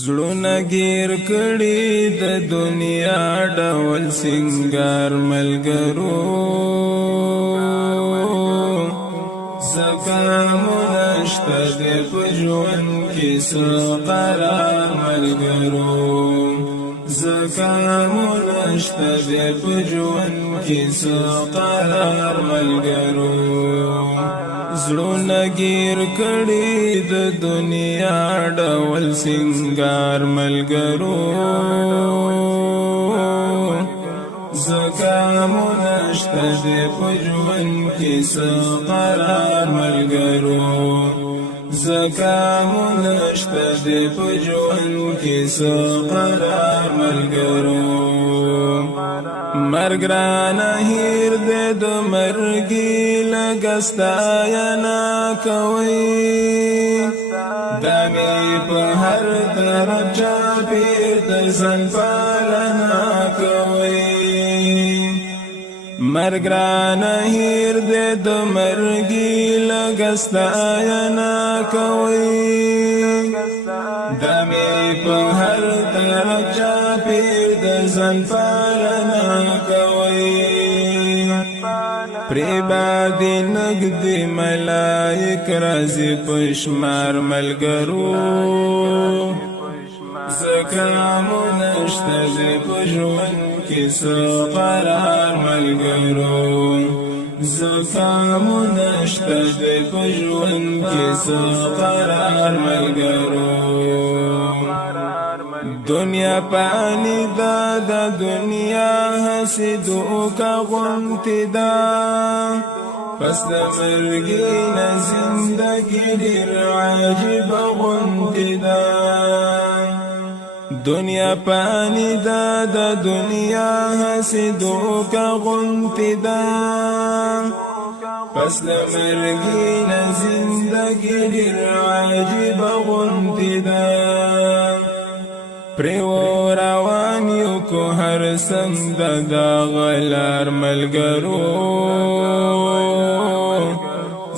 زړونه گیر کړي د دنیا ډول سنگار ملګرو زکامونه شته د په ژوند کې څه قرار ملګرو زکامونه شته د په ژوند کې څه قرار ملګرو زړونه گیر کړي د دنیا ډول سنگار ملګرو زکامونه شته د په ژوند کې څه قرار ملګرو زکامونه شته د په ژوند کې څه قرار ملګرو مرګ رانه هیر دې د مرګي لګستاینا کوي دمي په هر طرف چاپیر د ځان پالنا کوي مرګ رانه هیر دې د مرګي لګستاینا کوي دمي په هر طرف چاپیر د ځان پالنا کوي پری بادی نگدی ملائک رازی پشمار ملګرو زکامونه شته د په ژوند کې څه قرار ملګرو زکامونه شته د په ژوند کې څه قرار ملګرو دنیا پانی دا دنیا حسدو کا غنتی دا پس د مرګی نه زندگی ډیر عجیب غنتی دا دنیا پانی دا دنیا حسدو کا غنتی دا پس د مرګی نه زندگی ډیر عجیب غنتی دا پریو روانیو کو هر سند دا غلار ملګرو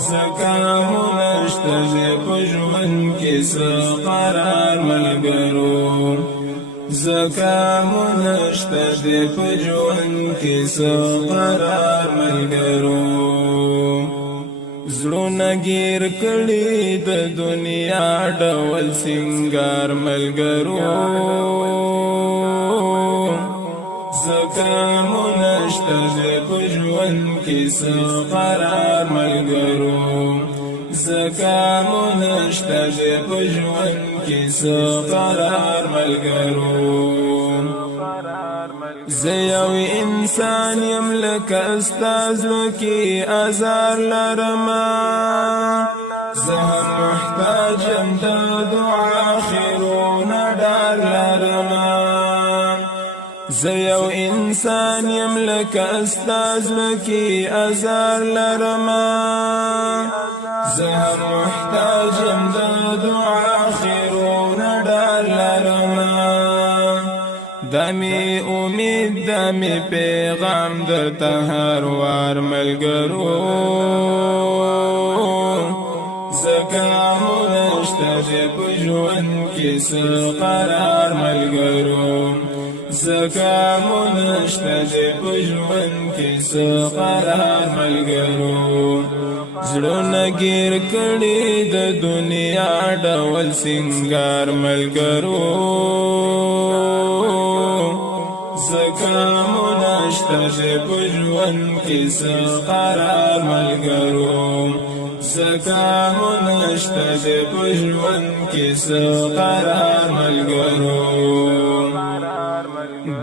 زکامونه شته د په ژوند کې څه قرار ملګرو زکامونه شته د په ژوند کې څه قرار ملګرو زړونه گیر کړي د دنیا ډول سنگار ملګرو زکامونه شته د په ژوند کې څه قرار ملګرو زکامونه شته د په ژوند کې څه قرار ملګرو زه یو انسان یم لکه ستا زړه کې ازار لرمه زه هم محتاج یم د دعا خیرونه ډار لرمه زه یو انسان یم لکه ستا زړه کې ازار لرمه زه هم محتاج یم د دعا خیرونه ډار لرمه دمی امید دمی پیغام درته هر وار ملګرو زکامونه شته د په ژوند کې څه قرار ملګرو زکامونه شته د په ژوند کې څه قرار ملګرو زړونه گیر کړي د دنیا ډول سنگار ملګرو زکامونه شته د په ژوند کې څه قرار ملګرو زکامونه شته د په ژوند کې څه قرار ملګرو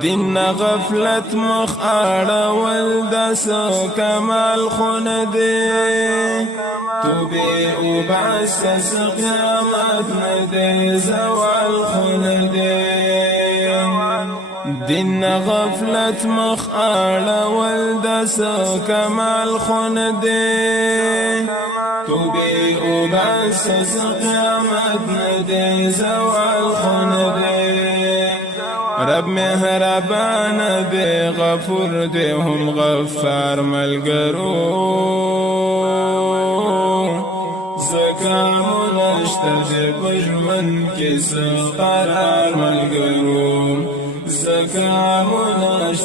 دین غفلت مخ اړول د څه کمال خونه دی توبې وباسه قیامت نه دی زوال خونه دی دین غفلت مخ اړول د څه کمال خونه دی توبې وباسه قیامت نه دی زوال خونه دی رب مهربان دی غفور دی هم غفار ملګرو زکامو نشته دی په ژوند کې څه قرار ملګرو زکامو نشته